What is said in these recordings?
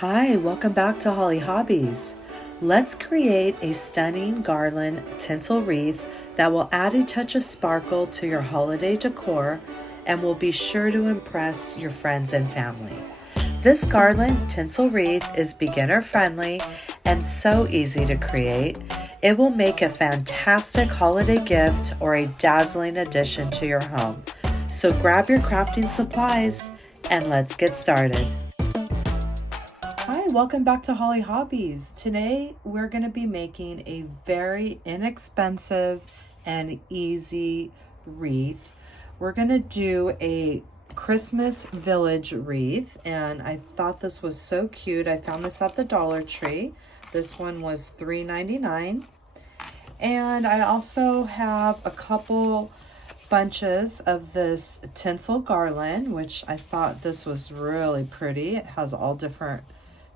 Hi, welcome back to Holly Hobbies. Let's create a stunning garland tinsel wreath that will add a touch of sparkle to your holiday decor and will be sure to impress your friends and family. This garland tinsel wreath is beginner friendly and so easy to create. It will make a fantastic holiday gift or a dazzling addition to your home. So grab your crafting supplies and let's get started. Hi, welcome back to Holly Hobbies. Today we're going to be making a very inexpensive and easy wreath. We're going to do a Christmas village wreath, and I thought this was so cute. I found this at the Dollar Tree. This one was $3.99. And I also have a couple bunches of this tinsel garland, which I thought this was really pretty. It has all different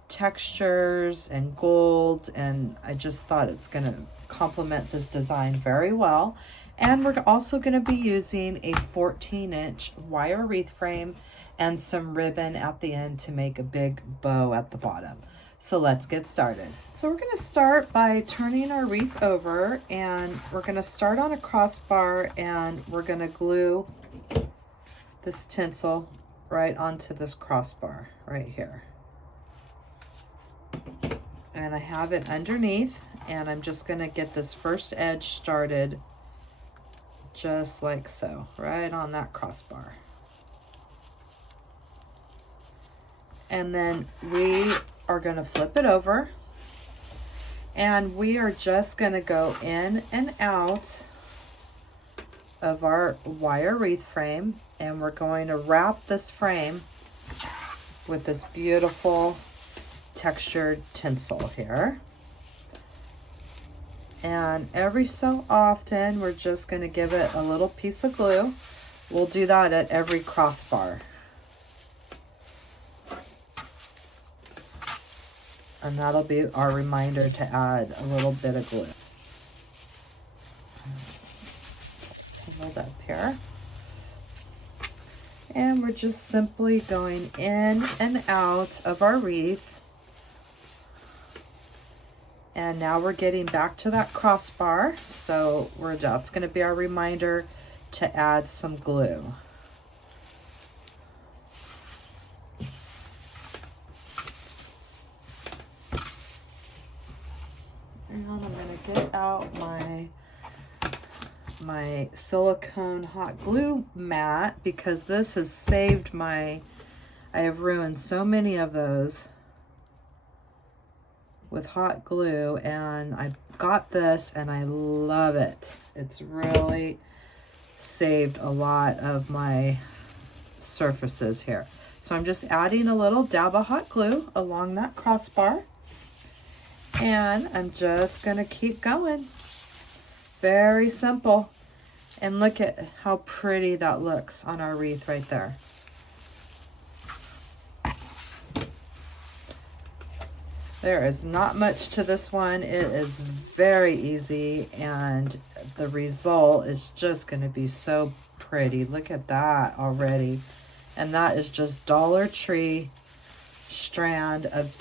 textures and gold, and I just thought it's going to complement this design very well. And we're also going to be using a 14-inch wire wreath frame and some ribbon at the end to make a big bow at the bottom. So let's get started. So we're going to start by turning our wreath over, and we're going to start on a crossbar, and we're going to glue this tinsel right onto this crossbar right here. And I have it underneath, and I'm just going to get this first edge started just like so, right on that crossbar. And then we are going to flip it over, and we are just going to go in and out of our wire wreath frame, and we're going to wrap this frame with this beautiful textured tinsel here. And every so often we're just going to give it a little piece of glue. We'll do that at every crossbar. And that'll be our reminder to add a little bit of glue. Hold up here. And we're just simply going in and out of our wreath. And now we're getting back to that crossbar, so that's going to be our reminder to add some glue. And I'm going to get out my silicone hot glue mat, because this has saved I have ruined so many of those with hot glue, and I got this and I love it. It's really saved a lot of my surfaces here. So I'm just adding a little dab of hot glue along that crossbar, and I'm just going to keep going. Very simple. And look at how pretty that looks on our wreath right there. There is not much to this one. It is very easy, and the result is just going to be so pretty. Look at that already. And that is just Dollar Tree strand of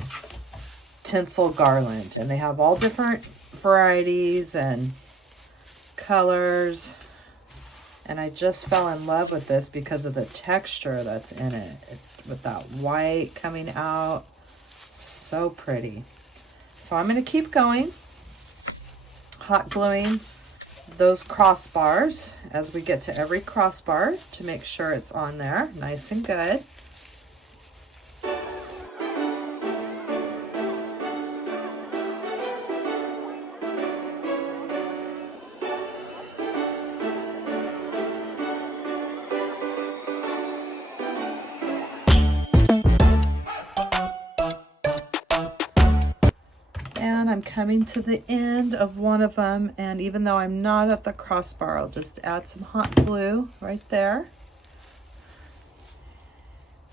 tinsel garland. And they have all different varieties and colors. And I just fell in love with this because of the texture that's in it, with that white coming out. So pretty. So I'm going to keep going, hot gluing those crossbars as we get to every crossbar to make sure it's on there nice and good. And I'm coming to the end of one of them, and even though I'm not at the crossbar, I'll just add some hot glue right there.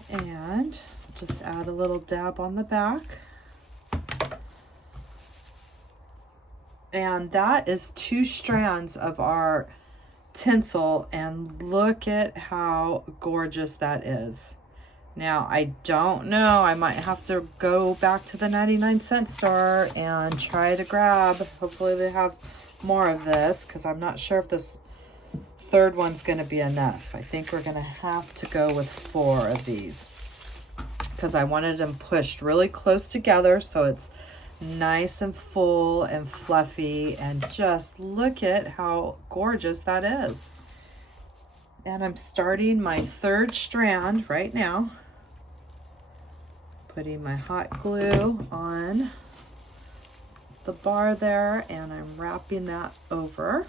And just add a little dab on the back. And that is 2 strands of our tinsel, and look at how gorgeous that is. Now, I don't know. I might have to go back to the 99-cent store and try to grab. Hopefully they have more of this, because I'm not sure if this third one's going to be enough. I think we're going to have to go with 4 of these, because I wanted them pushed really close together so it's nice and full and fluffy, and just look at how gorgeous that is. And I'm starting my 3rd strand right now, putting my hot glue on the bar there, and I'm wrapping that over.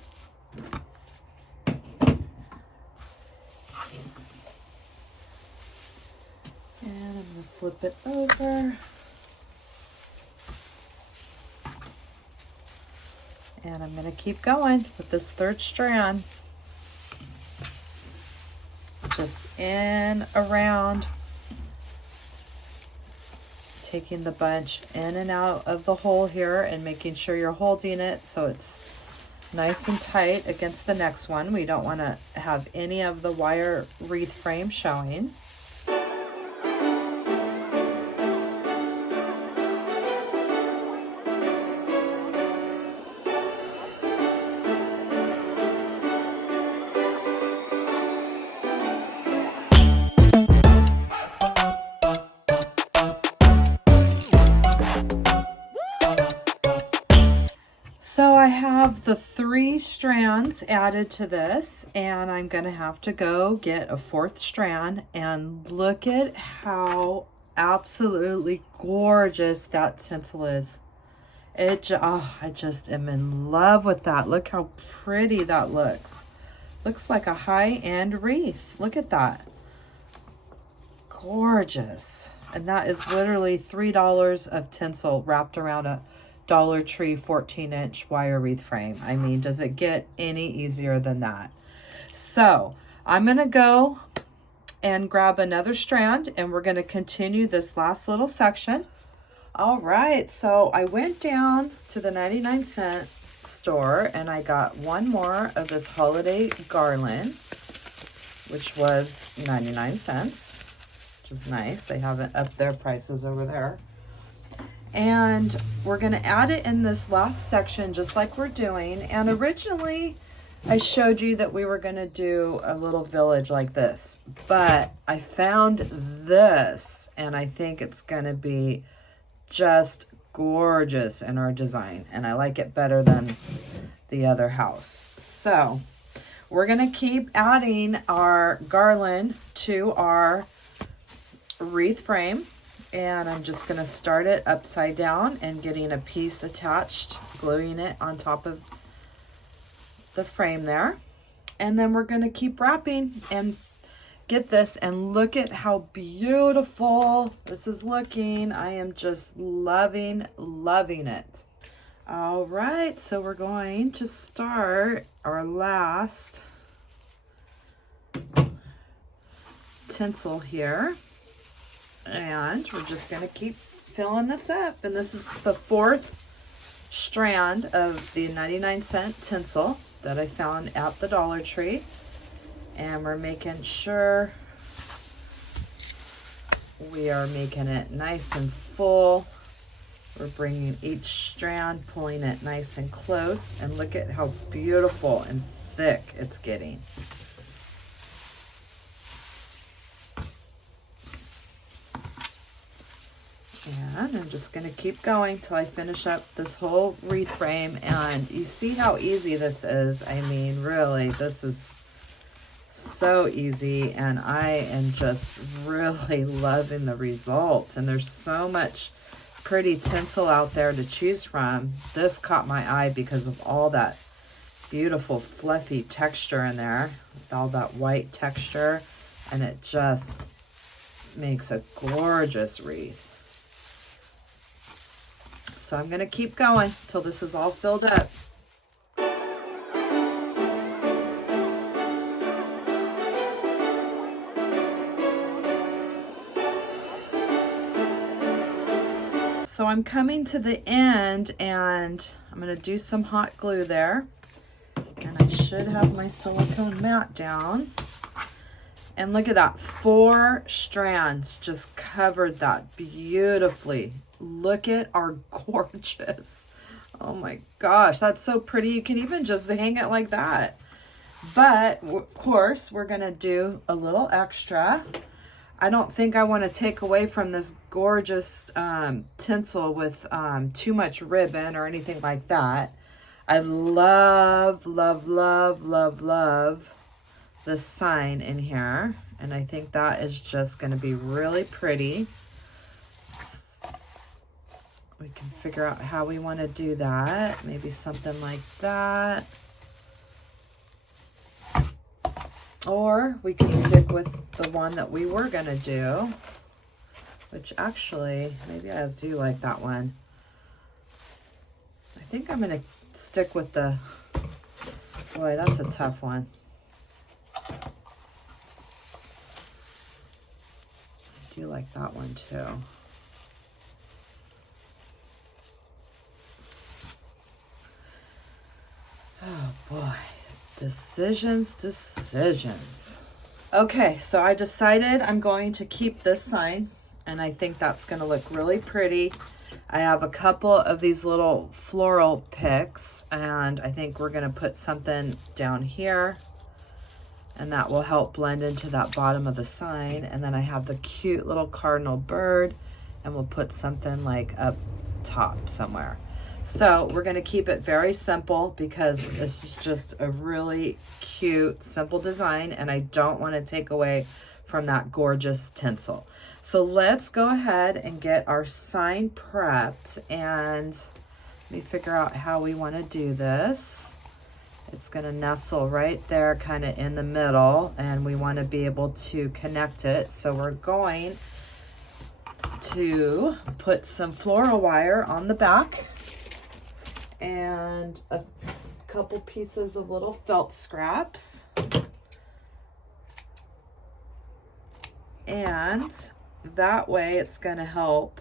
And I'm going to flip it over. And I'm going to keep going with this 3rd strand. Just in, around, taking the bunch in and out of the hole here and making sure you're holding it so it's nice and tight against the next one. We don't want to have any of the wire wreath frame showing. So I have the 3 strands added to this, and I'm going to have to go get a 4th strand, and look at how absolutely gorgeous that tinsel is. I just am in love with that. Look how pretty that looks. Looks like a high-end wreath. Look at that. Gorgeous. And that is literally $3 of tinsel wrapped around a Dollar Tree 14-inch wire wreath frame. I mean, does it get any easier than that? So I'm going to go and grab another strand, and we're going to continue this last little section. All right, so I went down to the 99-cent store and I got one more of this holiday garland, which was 99 cents, which is nice. They haven't upped their prices over there. And we're going to add it in this last section just like we're doing. And originally I showed you that we were going to do a little village like this, but I found this and I think it's going to be just gorgeous in our design, and I like it better than the other house. So we're going to keep adding our garland to our wreath frame. And I'm just going to start it upside down and getting a piece attached, gluing it on top of the frame there. And then we're going to keep wrapping and get this, and look at how beautiful this is looking. I am just loving it. All right, so we're going to start our last tinsel here. And we're just going to keep filling this up. And this is the 4th strand of the 99-cent tinsel that I found at the Dollar Tree. And we're making sure we are making it nice and full. We're bringing each strand, pulling it nice and close. And look at how beautiful and thick it's getting. And I'm just going to keep going till I finish up this whole wreath frame. And you see how easy this is. I mean, really, this is so easy. And I am just really loving the results. And there's so much pretty tinsel out there to choose from. This caught my eye because of all that beautiful fluffy texture in there. With all that white texture. And it just makes a gorgeous wreath. So I'm going to keep going till this is all filled up. So I'm coming to the end, and I'm going to do some hot glue there. And I should have my silicone mat down. And look at that, 4 strands just covered that beautifully. Look at our gorgeous. Oh my gosh, that's so pretty. You can even just hang it like that. But of course, we're gonna do a little extra. I don't think I want to take away from this gorgeous tinsel with too much ribbon or anything like that. I love, love, love, love, love the sign in here. And I think that is just going to be really pretty. We can figure out how we want to do that. Maybe something like that. Or we can stick with the one that we were going to do, which actually, maybe I do like that one. I think I'm going to stick with the, boy, that's a tough one. I do like that one too. Oh boy. Decisions. Okay, so I decided I'm going to keep this sign, and I think that's going to look really pretty. I have a couple of these little floral picks, and I think we're going to put something down here, and that will help blend into that bottom of the sign. And then I have the cute little cardinal bird, and we'll put something like up top somewhere. So we're going to keep it very simple because this is just a really cute, simple design, and I don't want to take away from that gorgeous tinsel. So let's go ahead and get our sign prepped, and let me figure out how we want to do this. It's going to nestle right there kind of in the middle, and we want to be able to connect it. So we're going to put some floral wire on the back and a couple pieces of little felt scraps. And that way it's going to help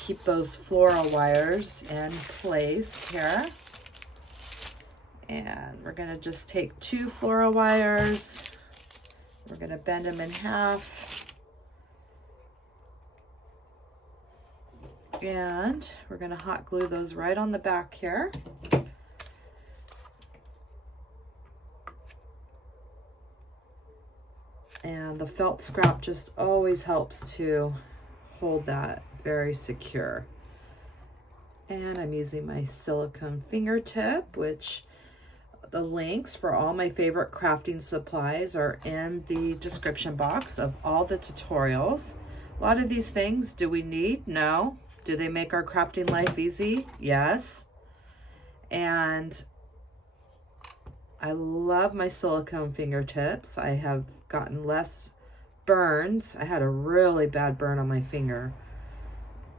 keep those floral wires in place here. And we're going to just take 2 floral wires. We're going to bend them in half. And we're going to hot glue those right on the back here. And the felt scrap just always helps to hold that very secure. And I'm using my silicone fingertip, which the links for all my favorite crafting supplies are in the description box of all the tutorials. A lot of these things, do we need? No. Do they make our crafting life easy? Yes. And I love my silicone fingertips. I have gotten less burns. I had a really bad burn on my finger,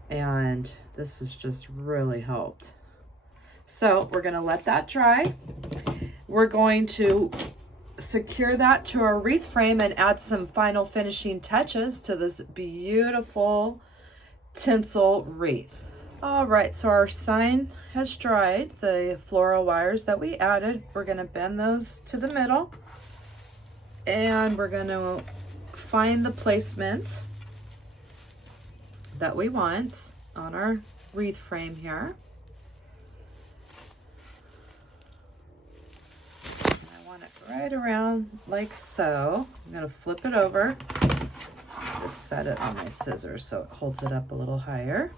and this has just really helped. So we're going to let that dry. We're going to secure that to our wreath frame and add some final finishing touches to this beautiful tinsel wreath. All right, so our sign has dried. The floral wires that we added, we're going to bend those to the middle, and we're going to find the placement that we want on our wreath frame here. And I want it right around like so. I'm going to flip it over. Just set it on my scissors so it holds it up a little higher.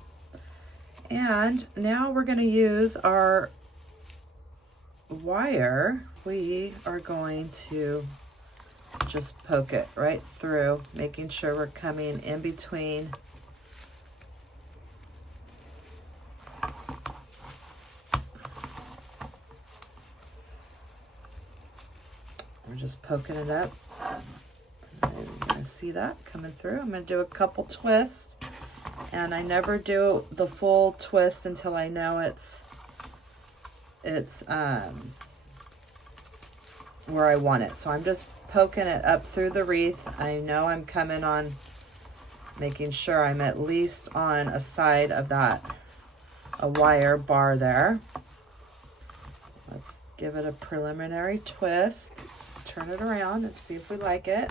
And now we're going to use our wire. We are going to just poke it right through, making sure we're coming in between we're just poking it up. You're going to see that coming through. I'm going to do a couple twists, and I never do the full twist until I know it's where I want it. So I'm just poking it up through the wreath. I know I'm coming on, making sure I'm at least on a side of that, a wire bar there. Let's give it a preliminary twist. Let's turn it around and see if we like it.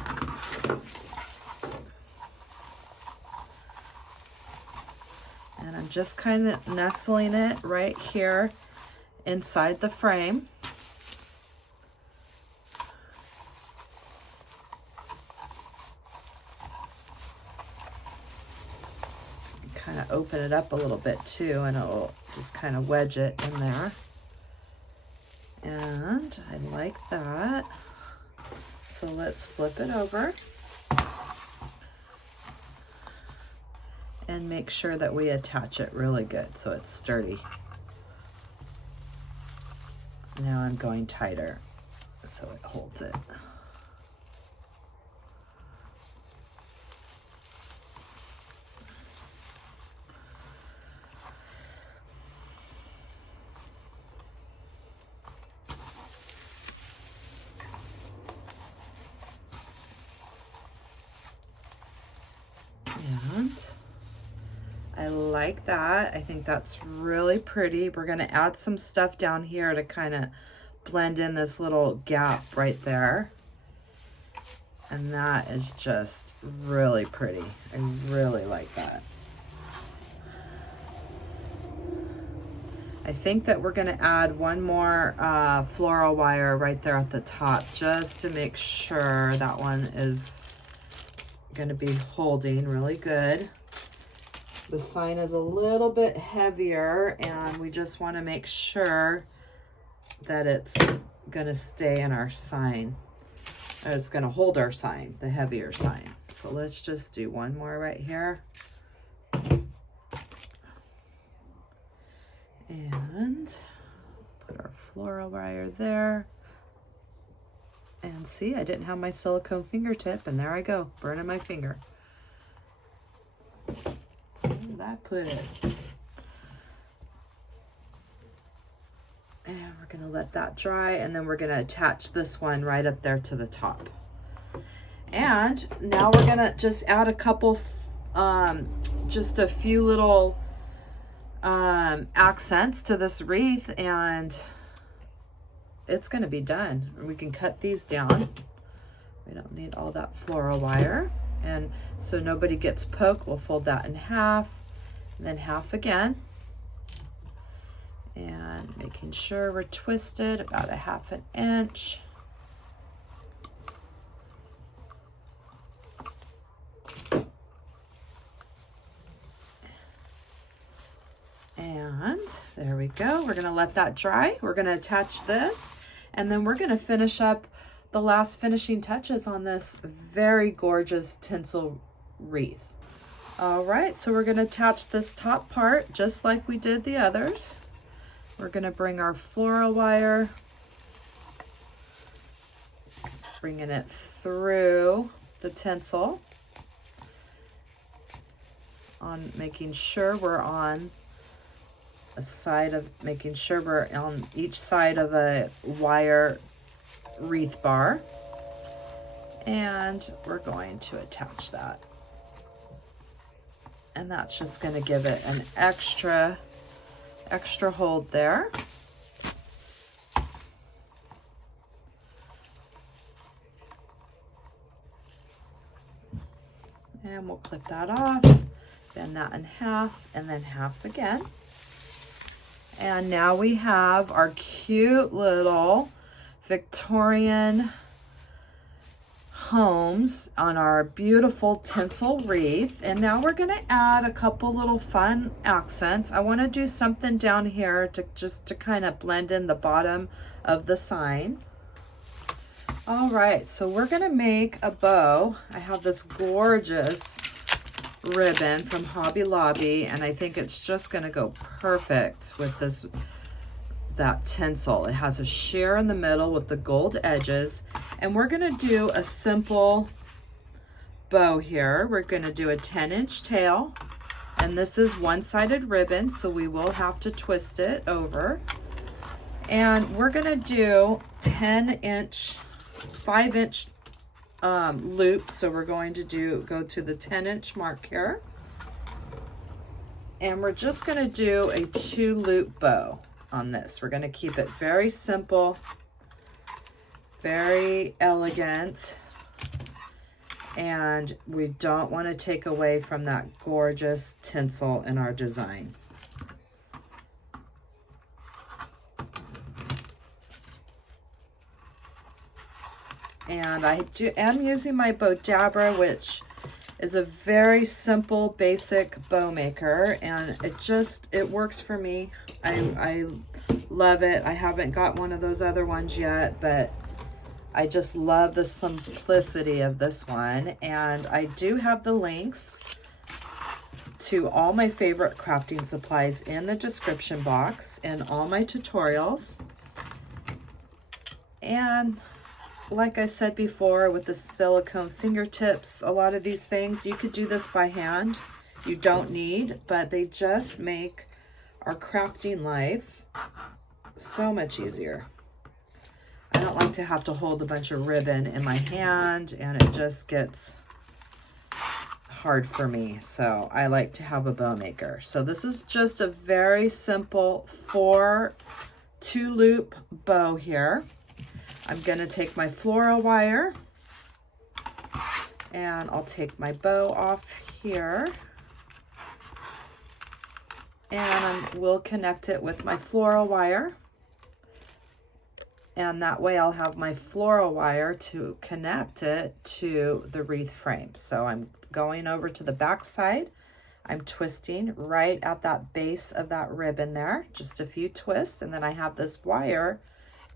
And I'm just kind of nestling it right here inside the frame. Kind of open it up a little bit too, and it'll just kind of wedge it in there. And I like that. So let's flip it over and make sure that we attach it really good so it's sturdy. Now I'm going tighter so it holds it. And I like that. I think that's really pretty. We're going to add some stuff down here to kind of blend in this little gap right there. And that is just really pretty. I really like that. I think that we're going to add one more floral wire right there at the top just to make sure that one is going to be holding really good. The sign is a little bit heavier, and we just want to make sure that it's going to stay in our sign. Or it's going to hold our sign, the heavier sign. So let's just do one more right here. And put our floral wire there. And see, I didn't have my silicone fingertip, and there I go, burning my finger. Where did I put it? And we're gonna let that dry, and then we're gonna attach this one right up there to the top. And now we're gonna just add a couple, just a few little accents to this wreath, and it's going to be done. We can cut these down. We don't need all that floral wire. And so nobody gets poked, we'll fold that in half, and then half again. And making sure we're twisted about a 1/2 inch. And there we go. We're going to let that dry. We're going to attach this, and then we're going to finish up the last finishing touches on this very gorgeous tinsel wreath. All right, so we're going to attach this top part just like we did the others. We're going to bring our floral wire, bringing it through the tinsel, on making sure we're on a side of, making sure we're on each side of a wire wreath bar, and we're going to attach that. And that's just going to give it an extra hold there. And we'll clip that off, bend that in half, and then half again. And now we have our cute little Victorian homes on our beautiful tinsel wreath. And now we're going to add a couple little fun accents. I want to do something down here to just to kind of blend in the bottom of the sign. All right, so we're going to make a bow. I have this gorgeous ribbon from Hobby Lobby, and I think it's just going to go perfect with this, that tinsel. It has a sheer in the middle with the gold edges, and we're going to do a simple bow here. We're going to do a 10-inch tail, and this is one-sided ribbon, so we will have to twist it over. And we're going to do 10-inch, 5-inch loop. So we're going to go to the 10-inch mark here, and we're just going to do a 2-loop bow on this. We're going to keep it very simple, very elegant, and we don't want to take away from that gorgeous tinsel in our design. And I am using my bow dabber, which is a very simple, basic bow maker, and it works for me. I love it. I haven't got one of those other ones yet, but I just love the simplicity of this one. And I do have the links to all my favorite crafting supplies in the description box and all my tutorials. And like I said before, with the silicone fingertips, a lot of these things, you could do this by hand. You don't need, but they just make our crafting life so much easier. I don't like to have to hold a bunch of ribbon in my hand, and it just gets hard for me. So I like to have a bow maker. So this is just a very simple 4 2-loop bow here. I'm going to take my floral wire, and I'll take my bow off here, and we'll connect it with my floral wire, and that way I'll have my floral wire to connect it to the wreath frame. So I'm going over to the back side. I'm twisting right at that base of that ribbon there, just a few twists, and then I have this wire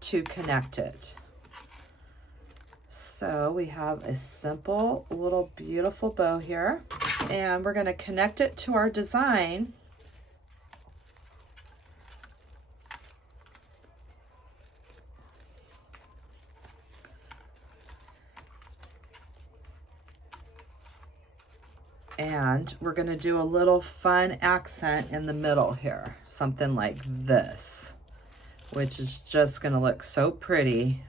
to connect it. So we have a simple little beautiful bow here, and we're going to connect it to our design. And we're going to do a little fun accent in the middle here, something like this, which is just going to look so pretty.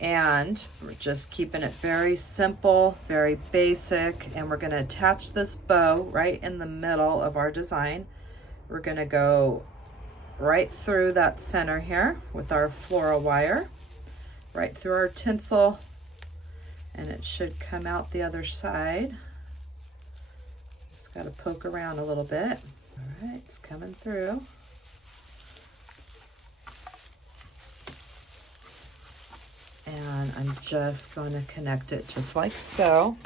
And we're just keeping it very simple, very basic, and we're going to attach this bow right in the middle of our design. We're going to go right through that center here with our floral wire, right through our tinsel, and it should come out the other side. Just got to poke around a little bit. All right, it's coming through. And I'm just going to connect it just like so.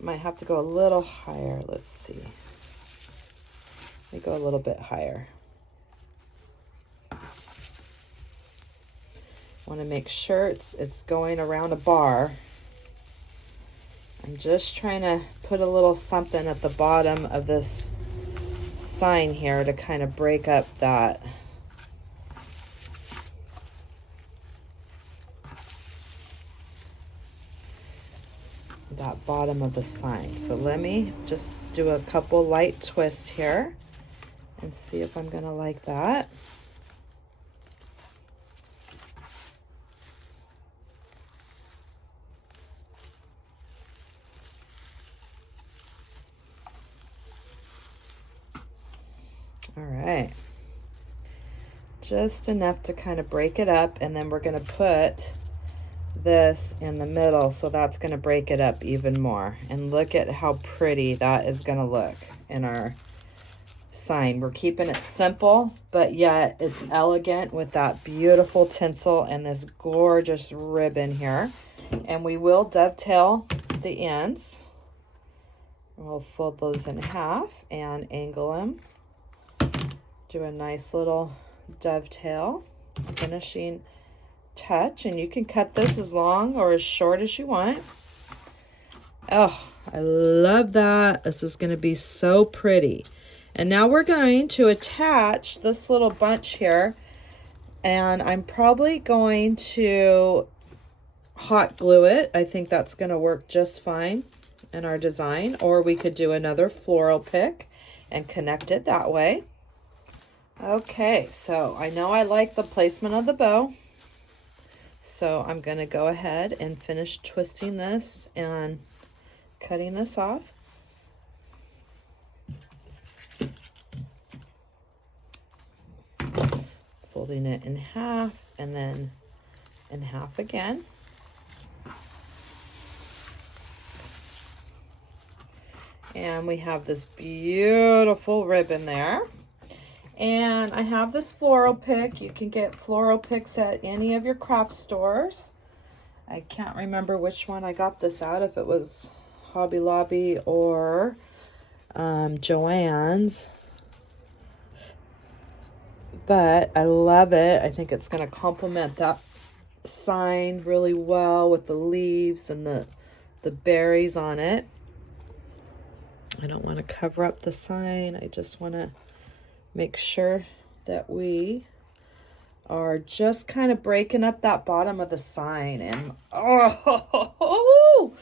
Might have to go a little higher. Let's see. Let me go a little bit higher. Want to make sure it's going around a bar. I'm just trying to put a little something at the bottom of this sign here to kind of break up that bottom of the sign. So let me just do a couple light twists here and see if I'm gonna like that. All right, just enough to kind of break it up, and then we're gonna put this in the middle, so that's going to break it up even more. And look at how pretty that is going to look in our sign. We're keeping it simple, but yet it's elegant with that beautiful tinsel and this gorgeous ribbon here. And we will dovetail the ends. We'll fold those in half and angle them. Do a nice little dovetail, finishing touch, and you can cut this as long or as short as you want. Oh, I love that. This is going to be so pretty. And now we're going to attach this little bunch here, and I'm probably going to hot glue it. I think that's going to work just fine in our design, or we could do another floral pick and connect it that way. Okay, so I know I like the placement of the bow. So I'm going to go ahead and finish twisting this and cutting this off. Folding it in half and then in half again. And we have this beautiful ribbon there. And I have this floral pick. You can get floral picks at any of your craft stores. I can't remember which one I got this at, if it was Hobby Lobby or Joann's. But I love it. I think it's going to complement that sign really well with the leaves and the berries on it. I don't want to cover up the sign. I just want to make sure that we are just kind of breaking up that bottom of the sign. And oh,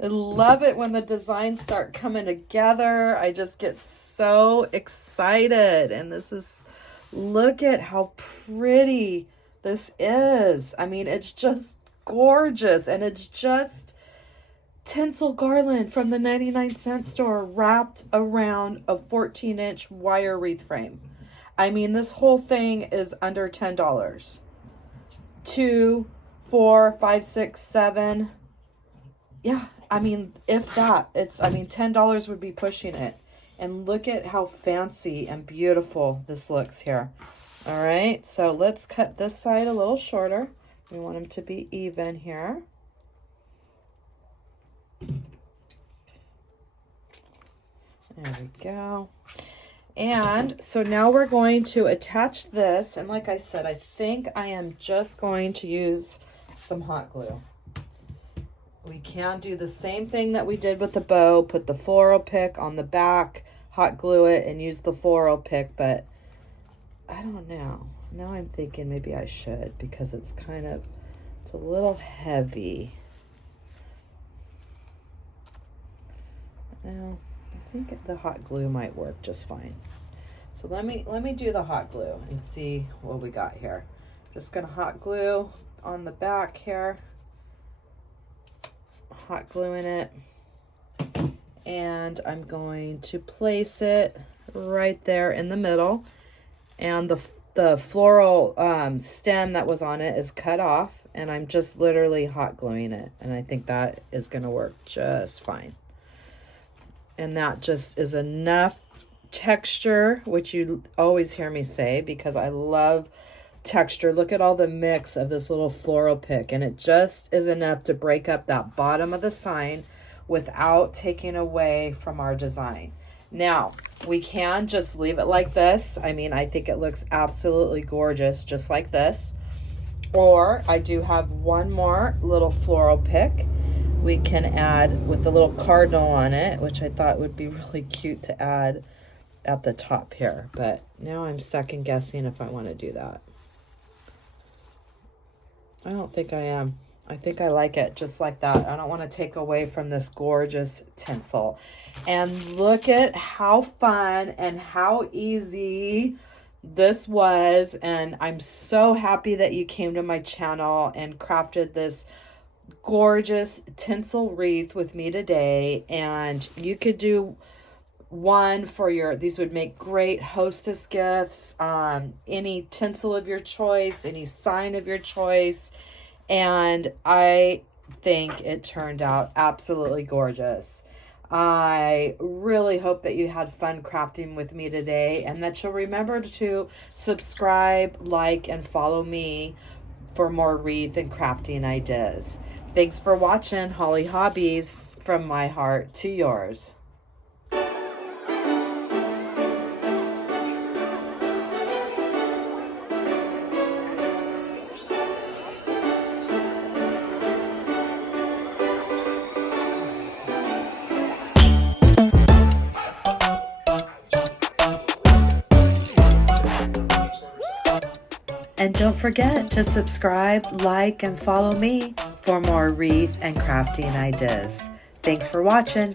I love it when the designs start coming together. I just get so excited. And this is, look at how pretty this is. I mean, it's just gorgeous. And it's just tinsel garland from the 99-cent store wrapped around a 14-inch wire wreath frame. I mean, this whole thing is under $10. 2, 4, 5, 6, 7. Yeah, I mean, if that, it's, I mean, $10 would be pushing it. And look at how fancy and beautiful this looks here. All right, so let's cut this side a little shorter. We want them to be even here. There we go. And so now we're going to attach this. And like I said, I think I am just going to use some hot glue. We can do the same thing that we did with the bow. Put the floral pick on the back, hot glue it, and use the floral pick. But I don't know. Now I'm thinking maybe I should, because it's kind of, it's a little heavy. Well, I think the hot glue might work just fine. So let me do the hot glue and see what we got here. Just gonna hot glue on the back here. Hot glue in it. And I'm going to place it right there in the middle. And the floral stem that was on it is cut off. And I'm just literally hot gluing it. And I think that is gonna work just fine. And that just is enough texture, which you always hear me say, because I love texture. Look at all the mix of this little floral pick, and it just is enough to break up that bottom of the sign without taking away from our design. Now, we can just leave it like this. I mean, I think it looks absolutely gorgeous just like this. Or I do have one more little floral pick we can add with the little cardinal on it, which I thought would be really cute to add at the top here. But now I'm second guessing if I want to do that. I don't think I am. I think I like it just like that. I don't want to take away from this gorgeous tinsel. And look at how fun and how easy this was. And I'm so happy that you came to my channel and crafted this gorgeous tinsel wreath with me today. And you could do one for your, these would make great hostess gifts, any tinsel of your choice, any sign of your choice. And I think it turned out absolutely gorgeous. I really hope that you had fun crafting with me today, and that you'll remember to subscribe, like, and follow me for more wreath and crafting ideas. Thanks for watching Holly Hobbies, from my heart to yours. And don't forget to subscribe, like, and follow me for more wreath and crafting ideas. Thanks for watching.